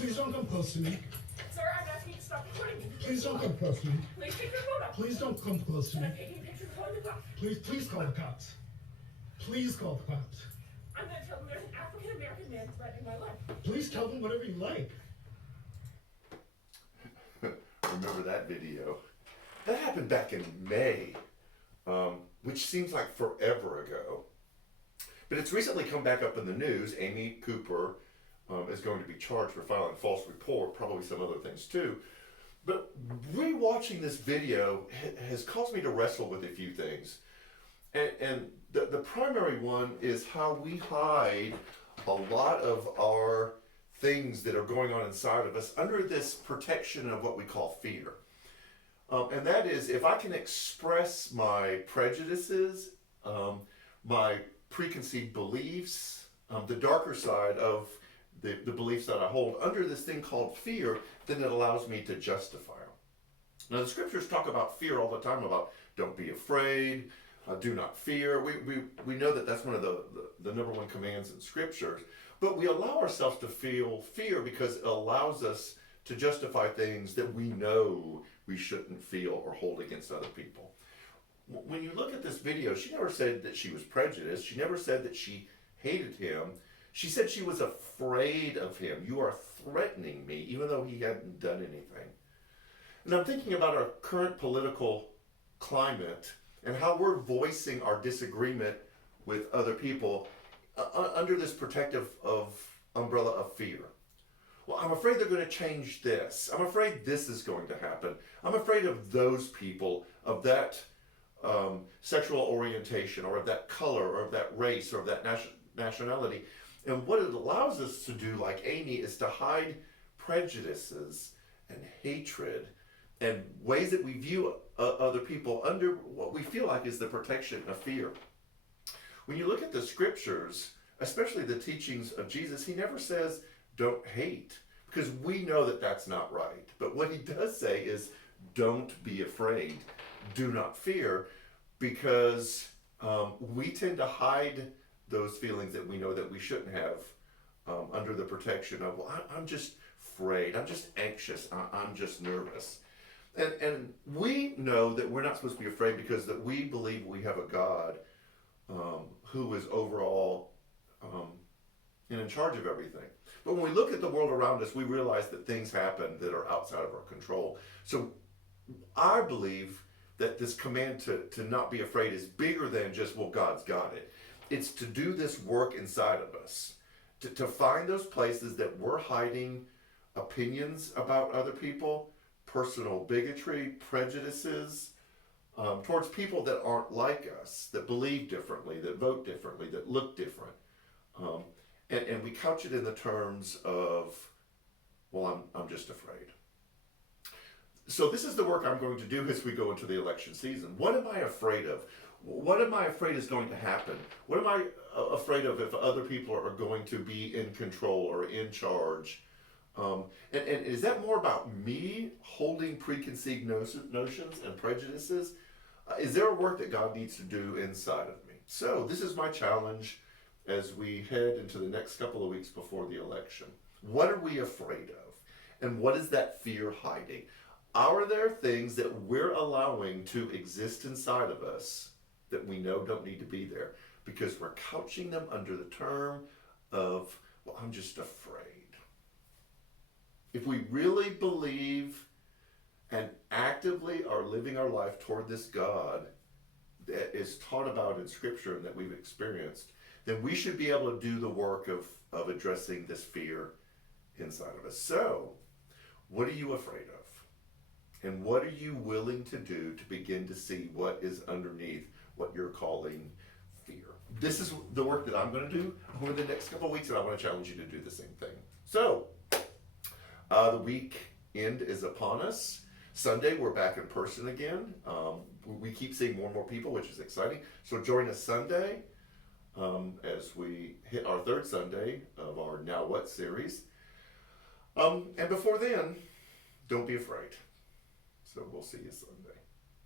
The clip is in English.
Please don't come close to me. Sir, I'm asking you to stop recording me. Please don't come close to me. Please take your phone off. Please don't come close to And me. I'm taking pictures of calling the cops. Please call the cops. Please call the cops. I'm going to tell them there's an African American man threatening my life. Please tell them whatever you like. Remember that video? That happened back in May, which seems like forever ago. But it's recently come back up in the news. Amy Cooper is going to be charged for filing a false report, probably some other things too. But rewatching this video has caused me to wrestle with a few things. And the primary one is how we hide a lot of our things that are going on inside of us under this protection of what we call fear. And that is, if I can express my prejudices, my preconceived beliefs, the darker side of the beliefs that I hold under this thing called fear, then it allows me to justify them. Now the scriptures talk about fear all the time, about don't be afraid, do not fear. We know that that's one of the number one commands in scriptures, but we allow ourselves to feel fear because it allows us to justify things that we know we shouldn't feel or hold against other people. When you look at this video, she never said that she was prejudiced. She never said that she hated him. She said she was afraid of him. You are threatening me, even though he hadn't done anything. And I'm thinking about our current political climate and how we're voicing our disagreement with other people under this protective umbrella of fear. Well, I'm afraid they're going to change this. I'm afraid this is going to happen. I'm afraid of those people, of that sexual orientation, or of that color, or of that race, or of that nationality. And what it allows us to do, like Amy, is to hide prejudices and hatred and ways that we view other people under what we feel like is the protection of fear. When you look at the scriptures, especially the teachings of Jesus, he never says, don't hate, because we know that that's not right. But what he does say is, don't be afraid, do not fear, because we tend to hide those feelings that we know that we shouldn't have under the protection of, well, I'm just afraid, I'm just anxious, I'm just nervous. And we know that we're not supposed to be afraid because that we believe we have a God who is overall and in charge of everything. But when we look at the world around us, we realize that things happen that are outside of our control. So I believe that this command to not be afraid is bigger than just, well, God's got it. It's to do this work inside of us, to find those places that we're hiding opinions about other people, personal bigotry, prejudices, towards people that aren't like us, that believe differently, that vote differently, that look different. And we couch it in the terms of, well, I'm just afraid. So this is the work I'm going to do as we go into the election season. What am I afraid of? What am I afraid is going to happen? What am I afraid of if other people are going to be in control or in charge? And is that more about me holding preconceived notions and prejudices? Is there a work that God needs to do inside of me? So this is my challenge as we head into the next couple of weeks before the election. What are we afraid of? And what is that fear hiding? Are there things that we're allowing to exist inside of us that we know don't need to be there because we're couching them under the term of, well, I'm just afraid? If we really believe and actively are living our life toward this God that is taught about in Scripture and that we've experienced, then we should be able to do the work of addressing this fear inside of us. So, what are you afraid of? And what are you willing to do to begin to see what is underneath what you're calling fear? This is the work that I'm going to do over the next couple of weeks, and I want to challenge you to do the same thing. So, the weekend is upon us. Sunday, we're back in person again. We keep seeing more and more people, which is exciting. So join us Sunday as we hit our third Sunday of our Now What series. And before then, don't be afraid. So we'll see you Sunday.